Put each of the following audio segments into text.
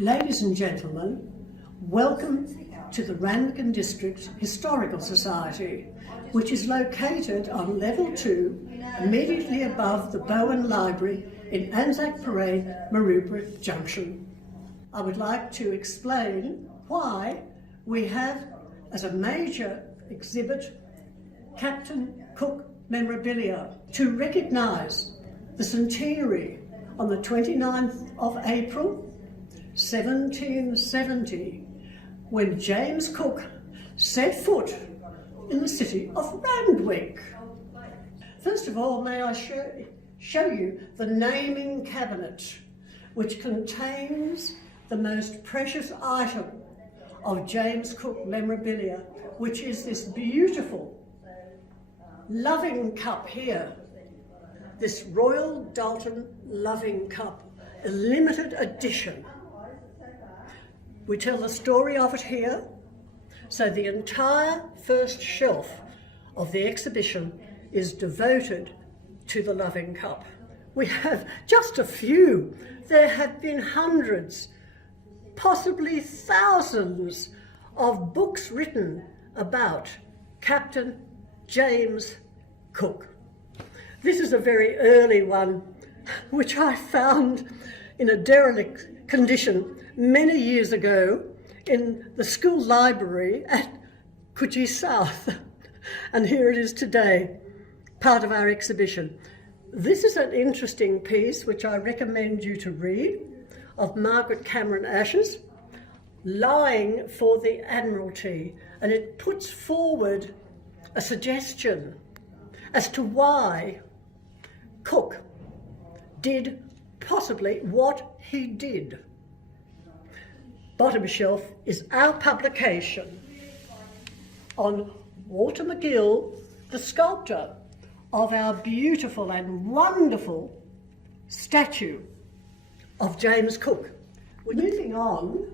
Ladies and gentlemen, welcome to the Randwick District Historical Society, which is located on level 2, immediately above the Bowen Library in Anzac Parade, Memorabilia Junction. I would like to explain why we have as a major exhibit Captain Cook Memorabilia to recognise the centenary on the 29th of April 1770, when James Cook set foot in the city of Randwick. First of all, may I show you the naming cabinet, which contains the most precious item of James Cook memorabilia, which is this beautiful loving cup here, this Royal Doulton loving cup, a limited edition. We tell the story of it here, so the entire first shelf of the exhibition is devoted to the loving cup. We have just a few. There have been hundreds, possibly thousands of books written about Captain James Cook. This is a very early one, which I found in a derelict condition many years ago in the school library at Coogee South, and here it is today, part of our exhibition. This is an interesting piece which I recommend you to read, of Margaret Cameron Ashes, Lying for the Admiralty, and it puts forward a suggestion as to why Cook did possibly what he did. Bottom shelf is our publication on Walter McGill, the sculptor of our beautiful and wonderful statue of James Cook. Moving on,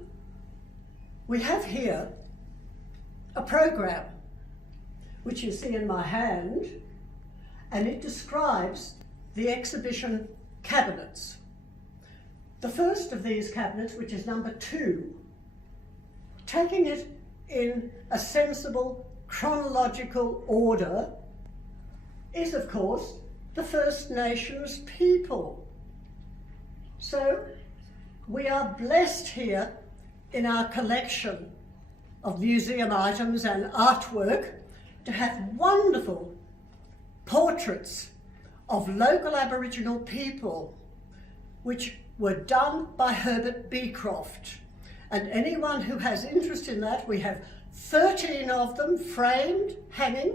we have here a program which you see in my hand, and it describes the exhibition cabinets. The first of these cabinets, which is number 2, taking it in a sensible chronological order, is of course the First Nations people. So we are blessed here in our collection of museum items and artwork to have wonderful portraits of local Aboriginal people, which were done by Herbert Beecroft. And anyone who has interest in that, we have 13 of them framed, hanging.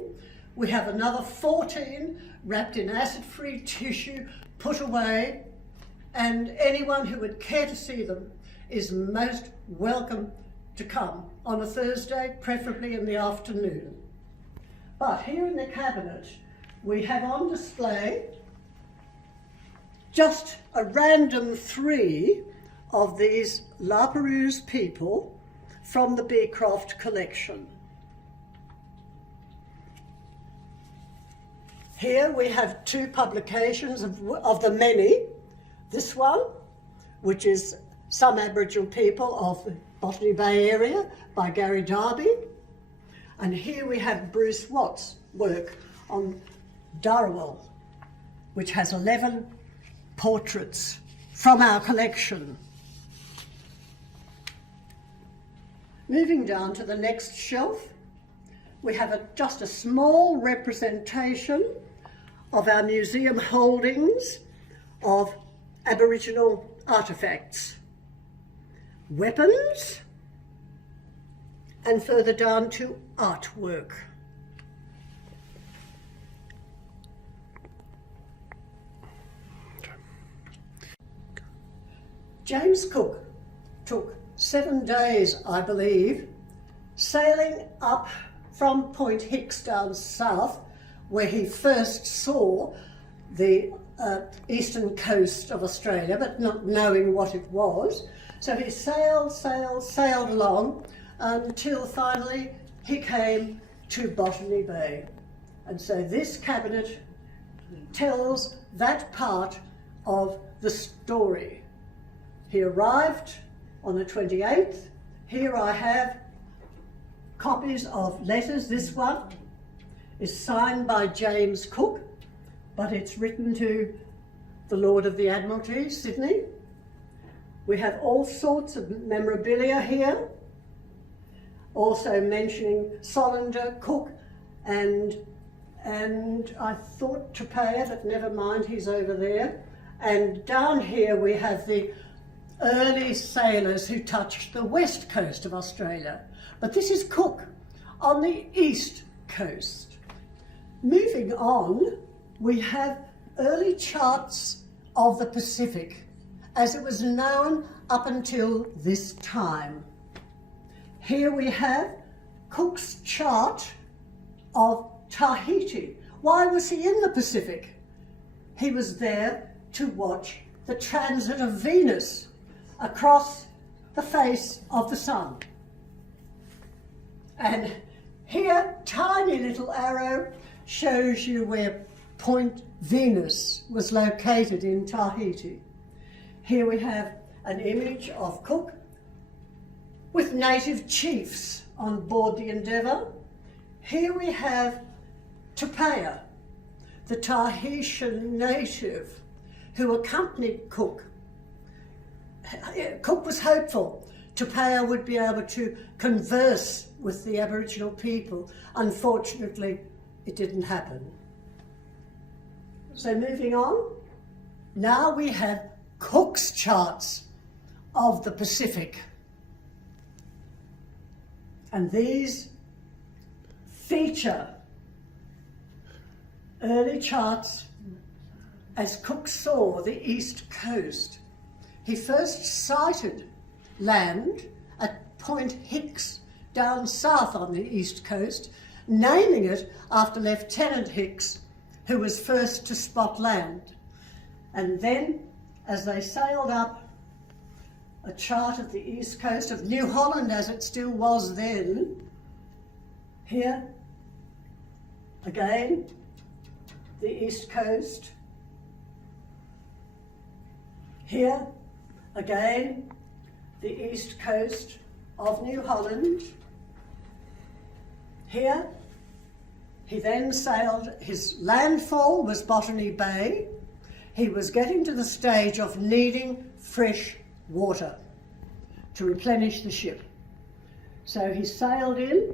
We have another 14 wrapped in acid-free tissue, put away, and anyone who would care to see them is most welcome to come on a Thursday, preferably in the afternoon. But here in the cabinet, we have on display just a random 3 of these La Perouse people from the Beecroft collection. Here we have 2 publications of the many. This one, which is Some Aboriginal People of the Botany Bay area by Gary Darby. And here we have Bruce Watt's work on Dharawal, which has 11 portraits from our collection. Moving down to the next shelf, we have just a small representation of our museum holdings of Aboriginal artefacts, weapons, and further down to artwork. James Cook took 7 days, I believe, sailing up from Point Hicks down south, where he first saw the eastern coast of Australia, but not knowing what it was. So he sailed along until finally he came to Botany Bay. And so this cabinet tells that part of the story. He arrived on the 28th. Here I have copies of letters. This one is signed by James Cook, but it's written to the Lord of the Admiralty, Sydney. We have all sorts of memorabilia here, also mentioning Solander, Cook, and I thought Tupaya, but never mind, he's over there. And down here we have the early sailors who touched the west coast of Australia. But this is Cook on the east coast. Moving on, we have early charts of the Pacific, as it was known up until this time. Here we have Cook's chart of Tahiti. Why was he in the Pacific? He was there to watch the transit of Venus across the face of the sun. And here, tiny little arrow shows you where Point Venus was located in Tahiti. Here we have an image of Cook with native chiefs on board the Endeavour. Here we have Tupaya, the Tahitian native who accompanied Cook. Cook was hopeful Tupaya would be able to converse with the Aboriginal people. Unfortunately, it didn't happen. So moving on, now we have Cook's charts of the Pacific. And these feature early charts as Cook saw the east coast. He first sighted land at Point Hicks down south on the east coast, naming it after Lieutenant Hicks, who was first to spot land. And then, as they sailed up, a chart of the east coast of New Holland, as it still was then. Here, again, the east coast. Here, again, the east coast of New Holland. Here, he then sailed, his landfall was Botany Bay. He was getting to the stage of needing fresh water to replenish the ship. So he sailed in.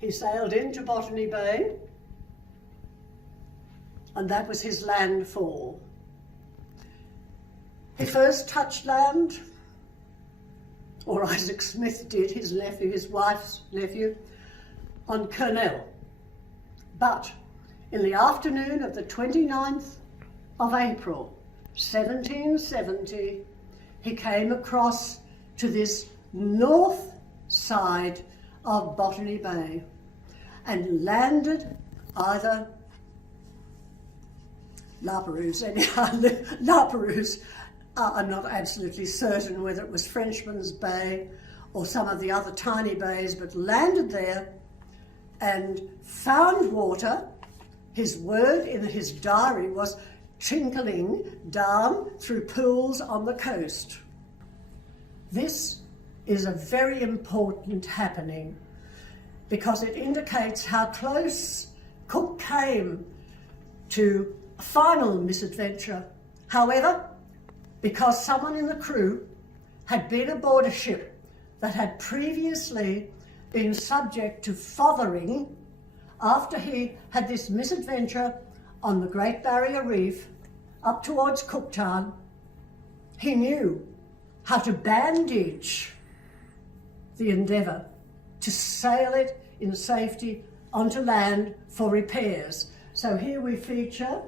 He sailed into Botany Bay, and that was his landfall. He first touched land, or Isaac Smith did, his nephew, his wife's nephew, on Kurnell. But in the afternoon of the 29th of April, 1770, he came across to this north side of Botany Bay and landed either La Perouse, anyhow, La Perouse. I'm not absolutely certain whether it was Frenchman's Bay or some of the other tiny bays, but landed there and found water. His word in his diary was trickling down through pools on the coast. This is a very important happening because it indicates how close Cook came to a final misadventure. However, because someone in the crew had been aboard a ship that had previously been subject to fothering after he had this misadventure on the Great Barrier Reef up towards Cooktown, he knew how to bandage the Endeavour to sail it in safety onto land for repairs. So here we feature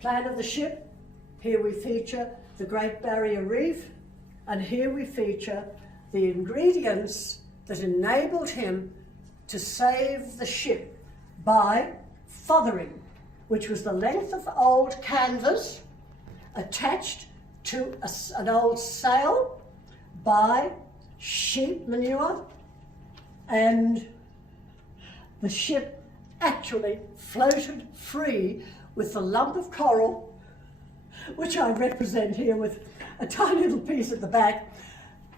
plan of the ship, here we feature the Great Barrier Reef, and here we feature the ingredients that enabled him to save the ship by fothering, which was the length of old canvas attached to an old sail by sheep manure, and the ship actually floated free with the lump of coral which I represent here with a tiny little piece at the back,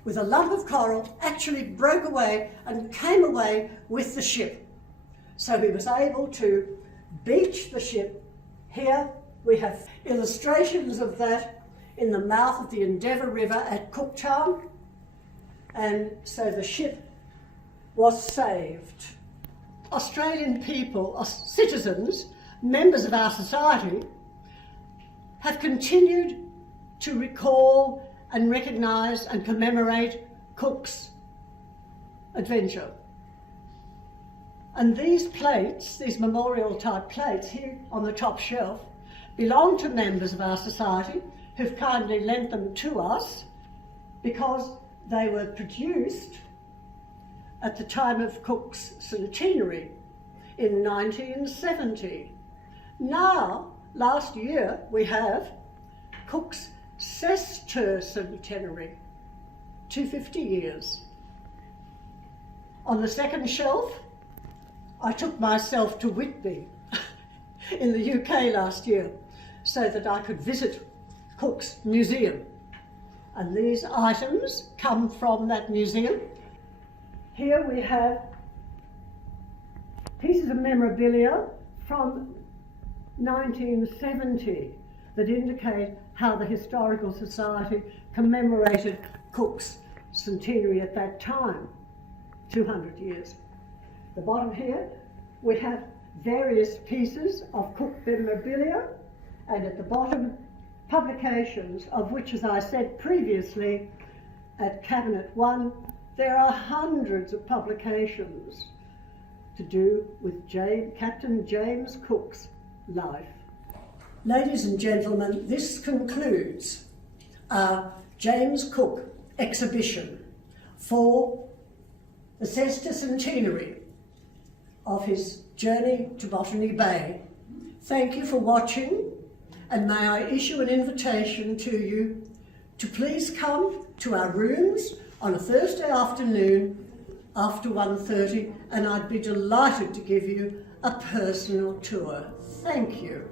with a lump of coral, actually broke away and came away with the ship. So he was able to beach the ship. Here we have illustrations of that in the mouth of the Endeavour River at Cooktown. And so the ship was saved. Australian people, citizens, members of our society, have continued to recall and recognise and commemorate Cook's adventure. And these plates, these memorial type plates here on the top shelf, belong to members of our society who've kindly lent them to us because they were produced at the time of Cook's centenary in 1970. Now, last year, we have Cook's Sestercentenary, 250 years. On the second shelf, I took myself to Whitby in the UK last year so that I could visit Cook's museum. And these items come from that museum. Here we have pieces of memorabilia from 1970 that indicate how the Historical Society commemorated Cook's centenary at that time, 200 years. The bottom here, we have various pieces of Cook memorabilia, and at the bottom, publications, of which, as I said previously, at Cabinet 1, there are hundreds of publications to do with Captain James Cook's life. Ladies and gentlemen, this concludes our James Cook exhibition for the Sestercentenary of his journey to Botany Bay. Thank you for watching, and may I issue an invitation to you to please come to our rooms on a Thursday afternoon after 1:30, and I'd be delighted to give you a personal tour. Thank you.